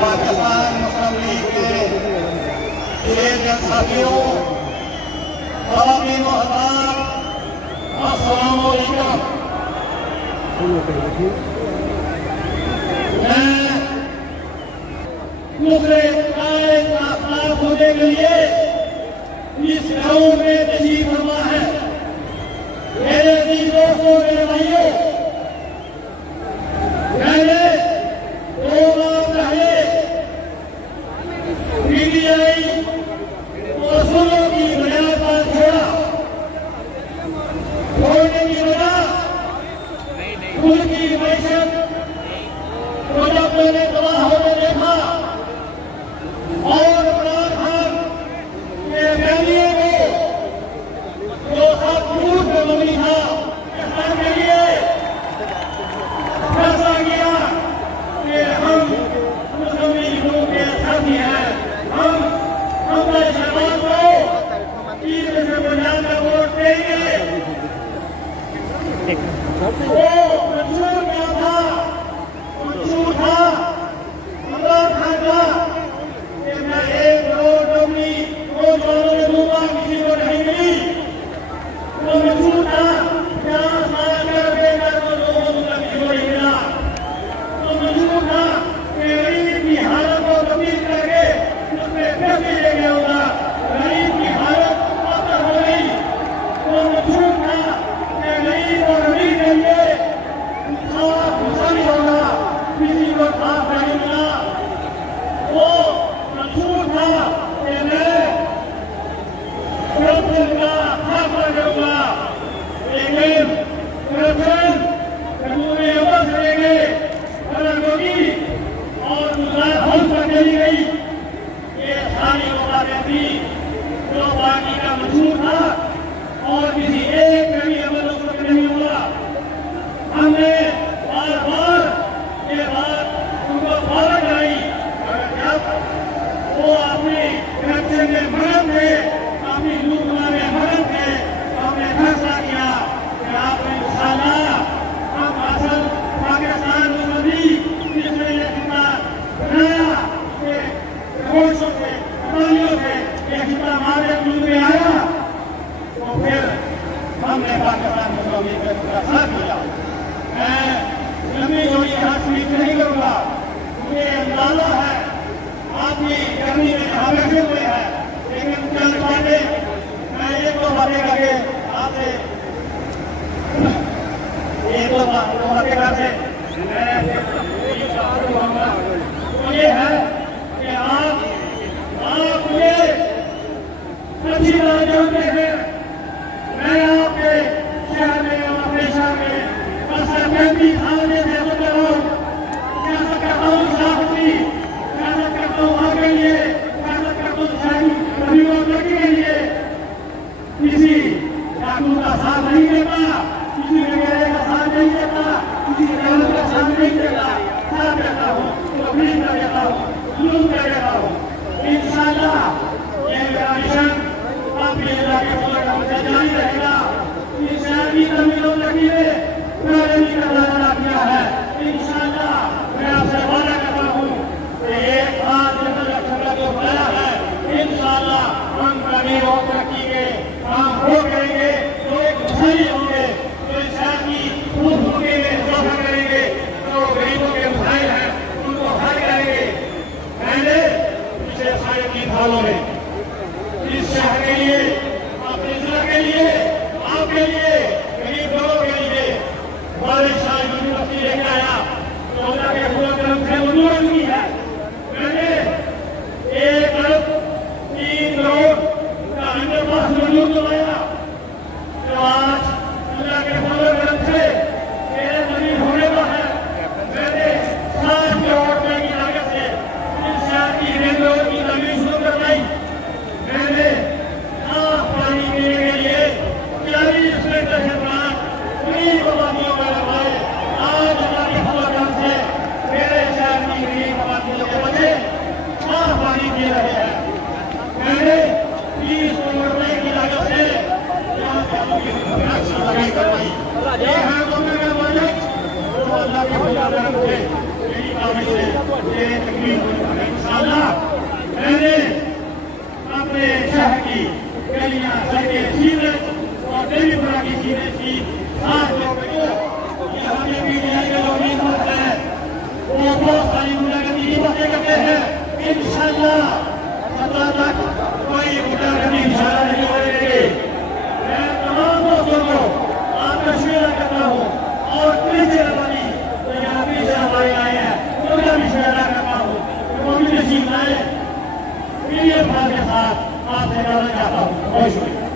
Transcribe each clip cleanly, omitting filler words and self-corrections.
पाकिस्तान मुस्लिम league के साथियों, अस्सलाम वालेकुम। मैं दूसरे साफ होने के लिए इस गांव में तशरीफ फरमा है। मेरे अजीज दोस्तों, मेरे भाइयों, मैंने 2 माह पहले पीटीआई असूलों की बुनियाद पर छोड़ा। छोड़ने की वजह खुद की मैशत को जब मैंने तबाह होने देखा और इमरान खान के फैमिली को जो सब झूठ में मबनी था, इसके लिए फैसला किया कि हम मुस्लिम लीग के साथी हैं। हम शहबाज को 30 से बुनियाद में वोट देंगे। वो मंशूर क्या था? मंशूर था इमरान खान का कि मैं 1 करोड़ नौकरी रोज वालों में दूंगा, किसी को नहीं मिली। वो मंशूर था 50 साल कर बेकार को लोगों को दूंगा, किसी को नहीं मिला। वो मंशूर था कि गरीब की हालत को तब्दील करके उसमें पैसे ले गया होगा। गरीब की हालत बदतर हो गई। वो मंशूर था कि गरीब और अमीर के लिए इंसाफ मुसावी होगा, किसी को साफ नहीं मिला। वो मंशूर था कि मैं करप्शन का खात्मा करूंगा, लेकिन करप्शन पूरे अमल करेंगे अलग होगी और गुजरात हाउस पर चली गई। ये सारी बातें थी जो बाकी का मंशूर था और किसी एक में भी अमल उस पर नहीं हुआ। हमने बार बार ये बात उनको फॉरवर्ड कराई, मगर जब वो अपनी करप्शन में मगन थे, अपनी लूटना में मगन थे, हमने फैसला किया कि आपने इंशाअल्लाह हम असल पाकिस्तान मुस्लिम लीग जिसने ये खिता बनाया कि कोशिशों से कमानियों से ये खिता हमारे वजूद में आया, तो फिर हमने पाकिस्तान मुस्लिम लीग का साथ दिया। मैं लंबी जोड़ी यहाँ स्पीच नहीं करूँगा, मुझे अंदाजा है आपकी गर्मी में यहाँ बैठे हुए हैं, लेकिन चंद बातें मैं 1-2 बातें करके आपसे तो ये है कि आप मुझे अच्छी तरह जानते हैं। मैं आपके शहर में और अपने शहर में 35 साल से गुजर रहा हूँ। सियासत करता हूँ साहबी, सियासत करता हूँ वहाँ के लिए, सियासत करता हूँ शाही कमियों लड़की के लिए। किसी डाकू का साथ नहीं देता, किसी वगैरह का साथ नहीं देता, किसी गलत का साथ नहीं देता। साथ देता हूँ, तकलीफ कर देता हूँ, जुलूम कर देता हूँ। इंशाअल्लाह ये मेरा मिशन आपके इलाके में हमेशा जारी रहेगा। इस शहर की तमीरों लगी है, पुराने का दायरा किया 17 तक कोई वोटर कभी इशारा नहीं होने देंगे। मैं तमाम दोस्तों को आपका शुक्रिया करता हूँ और पुलिस वाली तो यहाँ पीछे हमारे आए हैं उनका भी शुक्रिया करता हूँ। वो भी नसीब लाए के साथ आपसे कहना चाहता हूँ। बहुत शुक्रिया।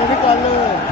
निकालो।